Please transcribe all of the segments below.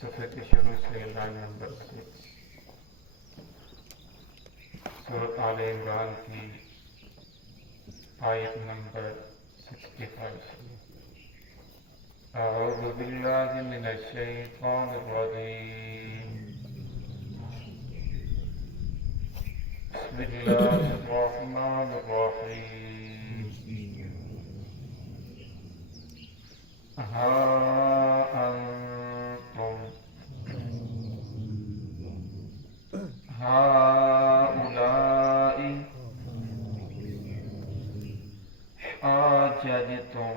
صفحے کے شروع سے لائن نمبر 6 سورۃ آل عمران کی آیت نمبر 65 سے اعوذ باللہ من الشیطان الرجیم بسم اللہ الرحمن الرحیم ہاں انتم هؤلاء حاججتم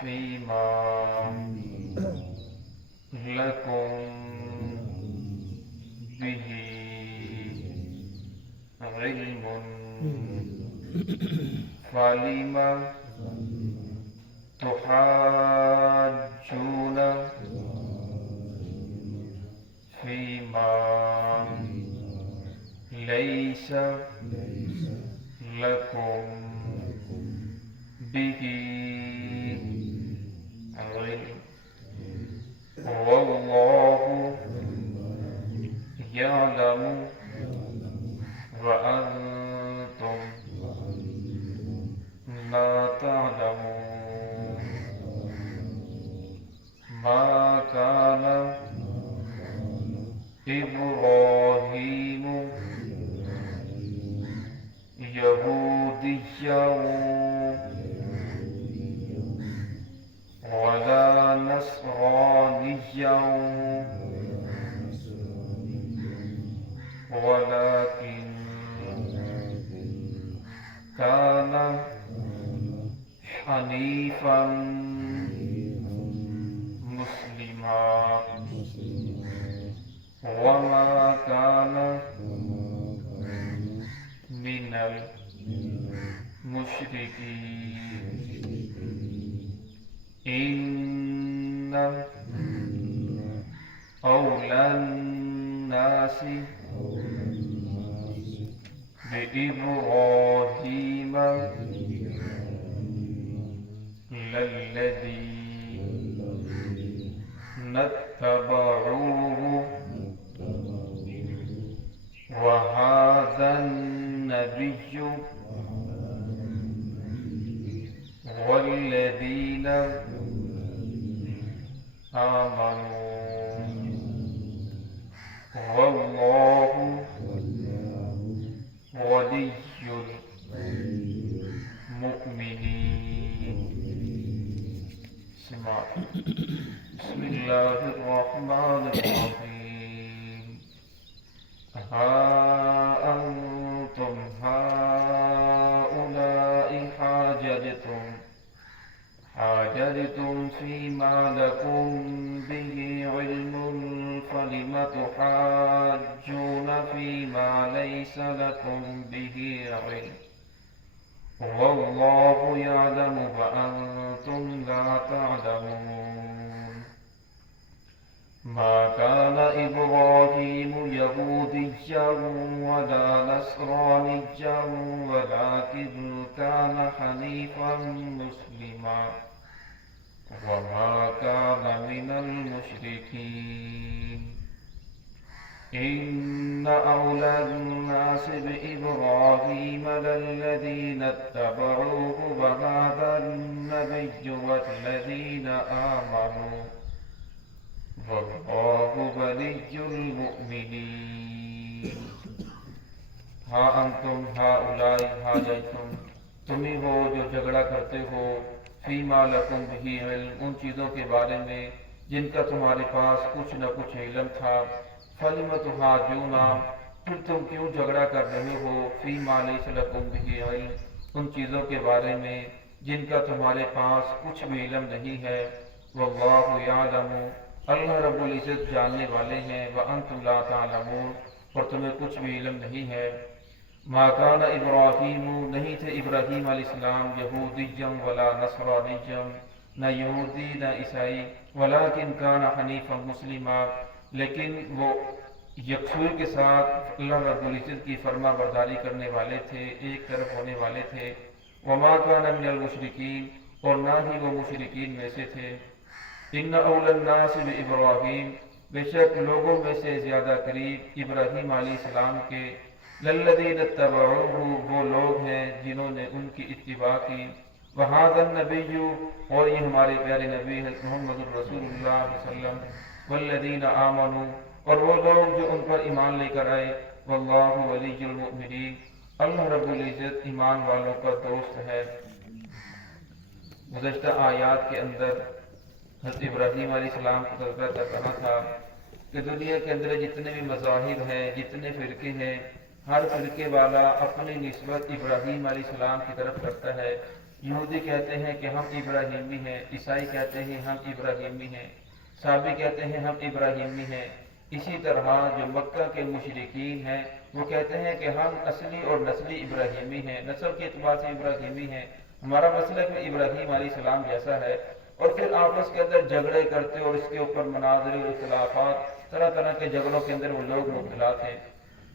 فيما لكم به علم فلم تحاجون فيما ليس لكم به علم والله يعلم وأنتم لا تعلمون ما كان إبراهيم يهوديا ولا نصرانيا ولكن كان حنيفا مسلما وما كان من المشركين إن أولى الناس بإبراهيم للذين اتبعوه وهذا النبي والذين آمنوا والله ولي المؤمنين. بسم الله الرحمن الرحيم ها أنتم هؤلاء حاججتم فيما لكم به علم فلم تحاجون فيما ليس لكم به علم والله يعلم وأنتم لا تعلمون ما كان إبراهيم يهوديا ولا نصرانيا ولكن كان حنيفا مسلما وما كان من المشركين إن أولى الناس بإبراهيم للذين اتبعوه وهذا النبي والذين آمنوا والله ولي المؤمنين. ہاں انتم ہؤلاء حاججتم تم ہی ہو جو جھگڑا کرتے ہو فیما لکم بہ علم ان چیزوں کے بارے میں جن کا تمہارے پاس کچھ نہ کچھ علم تھا. فلم تحاجون پھر تم کیوں جھگڑا کر رہے ہو فیما لیس لکم بہ علم ان چیزوں کے بارے میں جن کا تمہارے پاس کچھ بھی علم نہیں ہے. واللہ یعلم اللہ رب العزت جاننے والے ہیں. وانتم لا تعلمون اور تمہیں کچھ بھی علم نہیں ہے. ما کان ابراہیم نہیں تھے ابراہیم علیہ السلام یہودیم ولا نصرانیم نہ یہودی نہ عیسائی ولیکن کان حنیفا مسلما لیکن وہ یکسوئی کے ساتھ اللہ رب العزت کی فرما برداری کرنے والے تھے، ایک طرف ہونے والے تھے. وما کان من المشرکین اور نہ ہی وہ مشرکین میں سے تھے. ان اول الناس بابراہیم، بے شک لوگوں میں سے زیادہ قریب ابراہیم علیہ السلام کے، للذین اتبعوہ، وہ لوگ ہیں جنہوں نے ان کی اتباع کی، وہذا النبی، اور یہ ہمارے پیارے نبی ہے محمد رسول اللہ صلی اللہ علیہ وسلم، والذین آمنوا، اور وہ لوگ جو ان پر ایمان لے کر آئے، واللہ ولی المؤمنین، اللہ رب العزت ایمان والوں کا دوست ہے۔ گزشتہ آیات کے اندر حضرت ابراہیم علیہ السلام کو تذکرہ کر رہا تھا کہ دنیا کے اندر جتنے بھی مذاہب ہیں، جتنے فرقے ہیں، ہر فرقے والا اپنی نسبت ابراہیم علیہ السلام کی طرف کرتا ہے۔ یہودی کہتے ہیں کہ ہم ابراہیمی ہیں، عیسائی کہتے ہیں ہم ابراہیمی ہیں، صابی کہتے ہیں ہم ابراہیمی ہیں۔ اسی طرح جو مکہ کے مشرکین ہیں وہ کہتے ہیں کہ ہم اصلی اور نسلی ابراہیمی ہیں، نسل کے اعتبار سے ابراہیمی ہیں، ہمارا مسلک میں ابراہیم علیہ السلام جیسا ہے۔ اور پھر آپس کے اندر جھگڑے کرتے اور اس کے اوپر مناظر اور اختلافات، طرح طرح کے جھگڑوں کے اندر وہ لوگ مبتلا تھے۔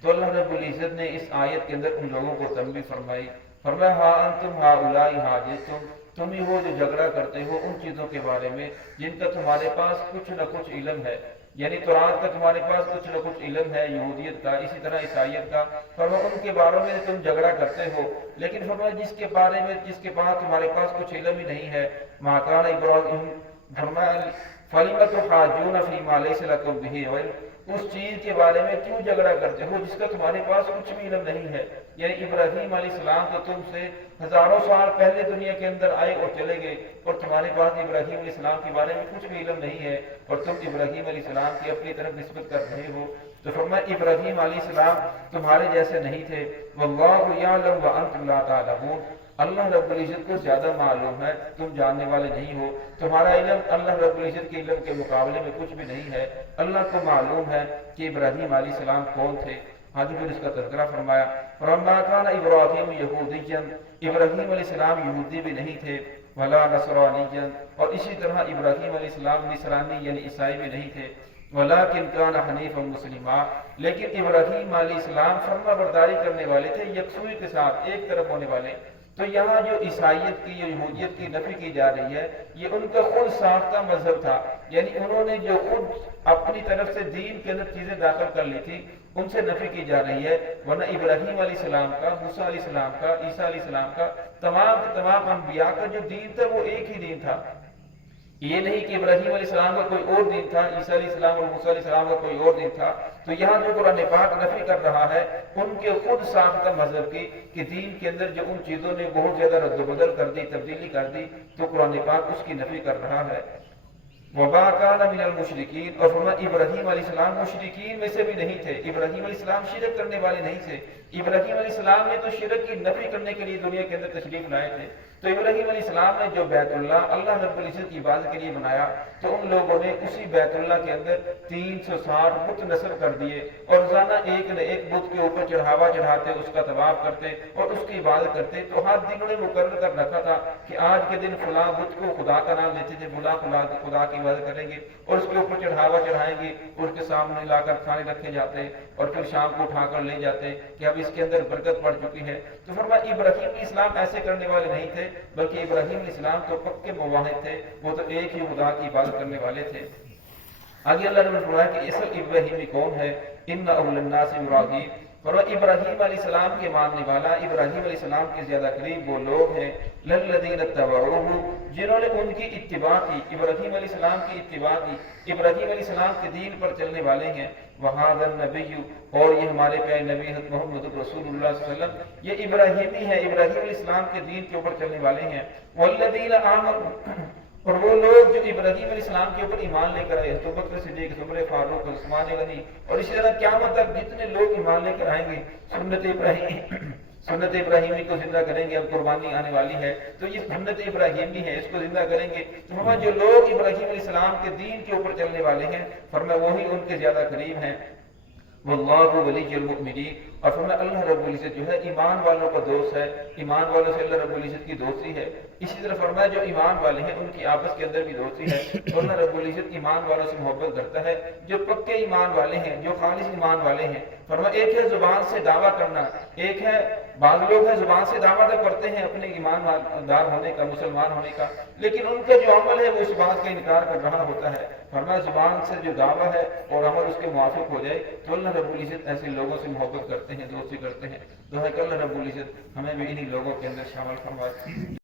تو اللہ رب العزت نے اس آیت کے اندر ان لوگوں کو تنبیہ فرمائی، فرمایا ہا انتم ہؤلاء حاجتم، تم ہی ہو جو جھگڑا کرتے ہو ان چیزوں کے بارے میں جن کا تمہارے پاس کچھ نہ کچھ علم ہے، یعنی تورات کا تمہارے پاس کچھ نہ کچھ علم ہے، یہودیت کا، اسی طرح عیسائیت کا، فرمایا ان کے بارے میں تم جھگڑا کرتے ہو، لیکن فرمایا جس کے بارے میں جس کے پاس تمہارے پاس کچھ علم ہی نہیں ہے، ما کان ابراہیم، فرمایا فلم تحاجون فیما لیس لکم بہ علم، اس چیز کے بارے میں کیوں جھگڑا کرتے ہو جس کا تمہارے پاس کچھ بھی علم نہیں ہے۔ یعنی ابراہیم علیہ السلام تو تم سے ہزاروں سال پہلے دنیا کے اندر آئے اور چلے گئے، اور تمہارے پاس ابراہیم علیہ السلام کے بارے میں کچھ بھی علم نہیں ہے، اور تم ابراہیم علیہ السلام کی اپنی طرف نسبت کر رہے ہو۔ تو فرمایا ابراہیم علیہ السلام تمہارے جیسے نہیں تھے، واللہ یعلم وانتم لا تعلمون، اللہ رب العزت کو زیادہ معلوم ہے، تم جاننے والے نہیں ہو، تمہارا علم اللہ رب العزت کے علم کے مقابلے میں کچھ بھی نہیں ہے۔ اللہ کو معلوم ہے کہ ابراہیم علیہ السلام کون تھے۔ آگے پھر اس کا تذکرہ فرمایا، فَلَمَّا كَانَ إِبْرَاهِيمُ يَهُودِيًّا، ابراہیم علیہ السلام یہودی بھی نہیں تھے، وَلَا نَصْرَانِيًّا، اور اسی طرح ابراہیم علیہ السلام نصرانی یعنی عیسائی بھی نہیں تھے، وَلَٰكِنْ كَانَ حَنِيفًا مُسْلِمًا، لیکن ابراہیم علیہ السلام فرما برداری کرنے والے تھے، یکسوئی کے ساتھ ایک طرف ہونے والے۔ تو یہاں جو عیسائیت کی یا یہودیت کی نفی کی جا رہی ہے، یہ ان کا خود ساختہ مذہب تھا، یعنی انہوں نے جو خود اپنی طرف سے دین کے اندر چیزیں داخل کر لی تھی، ان سے نفی کی جا رہی ہے۔ ورنہ ابراہیم علیہ السلام کا، موسیٰ علیہ السلام کا، عیسیٰ علیہ السلام کا، تمام انبیاء کا جو دین تھا وہ ایک ہی دین تھا۔ یہ نہیں کہ ابراہیم علیہ السلام کا کوئی اور دین تھا، عیسیٰ علیہ السلام اور موسیٰ علیہ السلام کا کوئی اور دین تھا۔ تو یہاں جو قرآن پاک نفی کر رہا ہے ان کے خود ساختہ مذہب کی، کہ دین کے اندر جو ان چیزوں نے بہت زیادہ رد و بدل کر دی، تبدیلی کر دی، تو قرآن پاک اس کی نفی کر رہا ہے۔ وَمَا كَانَ مِنَ الْمُشْرِكِينَ، اور فرمایا ابراہیم علیہ السلام مشرکین میں سے بھی نہیں تھے، ابراہیم علیہ السلام شرک کرنے والے نہیں تھے۔ ابراہیم علیہ السلام نے تو شرک کی نفی کرنے کے لیے دنیا کے اندر تشریف لائے تھے۔ تو ابراہیم علیہ السلام نے جو بیت اللہ اللہ رب العزت کی عبادت کے لیے بنایا، تو ان لوگوں نے اسی بیت اللہ کے اندر 360 بت نصب کر دیے، اور روزانہ ایک نہ ایک بت کے اوپر چڑھاوا چڑھاتے، اس کا طواف کرتے اور اس کی عبادت کرتے۔ تو ہر دن انہیں مقرر کر رکھا تھا کہ آج کے دن فلاں بت کو خدا کا نام لیتے تھے، فلاں خدا کی عبادت کریں گے اور اس کے اوپر چڑھاوا چڑھائیں گے، اور اس کے سامنے لا کر کھانے رکھے جاتے، اور پھر شام کو اٹھا کر لے جاتے کہ اب اس کے اندر برکت پڑ چکی ہے۔ تو فرمایا ابراہیم علیہ السلام ایسے کرنے والے نہیں تھے، بلکہ ابراہیم علیہ السلام تو پکے موحد تھے، وہ تو ایک ہی خدا کی عبادت کرنے والے تھے۔ آگے اللہ نے فرمایا کہ اصل ابراہیمی کون ہے، ان اول الناس ابراہیم، اور ابراہیم علیہ السلام کے ماننے والا، ابراہیم علیہ السلام کے زیادہ قریب وہ لوگ ہیں، للذین اتبعوہ، جنہوں نے ان کی اتباع کی، ابراہیم علیہ السلام کی اتباع کی، ابراہیم علیہ السلام کے دین پر چلنے والے ہیں، وہذا النبی، اور یہ ہمارے پیارے نبی حضرت محمد رسول اللہ صلی اللہ علیہ وسلم یہ ابراہیمی ہے، ابراہیم علیہ السلام کے دین کے اوپر چلنے والے ہیں، والذین آمنوا، اور وہ لوگ جو ابراہیم علیہ السلام کے اوپر ایمان لے کر آئے، حضرت بکر صدیق، عمر فاروق، عثمان غنی، اور اسی طرح قیامت تک جتنے لوگ ایمان لے کر آئیں گے، سنت ابراہیمی کو زندہ کریں گے۔ اب قربانی آنے والی ہے تو یہ سنت ابراہیمی ہے، اس کو زندہ کریں گے۔ تو فرمایا جو لوگ ابراہیم علیہ السلام کے دین کے اوپر چلنے والے ہیں، فرمایا وہی ان کے زیادہ قریب ہیں۔ واللہ ولی المؤمنین، اور فرمایا اللہ رب العزت جو ہے ایمان والوں کا دوست ہے، ایمان والوں سے اللہ رب العزت کی دوستی ہے۔ اسی طرح فرمایا جو ایمان والے ہیں ان کی آپس کے اندر بھی دوستی ہے، تو اللہ رب العزت ایمان والوں سے محبت کرتا ہے جو پکے ایمان والے ہیں، جو خالص ایمان والے ہیں۔ فرمایا ایک ہے زبان سے دعویٰ کرنا، ایک ہے بعض لوگ ہیں زبان سے دعویٰ تو کرتے ہیں اپنے ایمان دار ہونے کا، مسلمان ہونے کا، لیکن ان کا جو عمل ہے وہ اس بات کا انکار کر رہا ہوتا ہے۔ فرمایا زبان سے جو دعویٰ ہے اور عمل اس کے موافق ہو جائے تو اللہ رب العزت ایسے لوگوں سے محبت کرتے ہیں، دوستی کرتے ہیں۔ دعا ہے کہ اللہ رب العزت ہمیں بھی انہی لوگوں کے اندر شامل فرمائے۔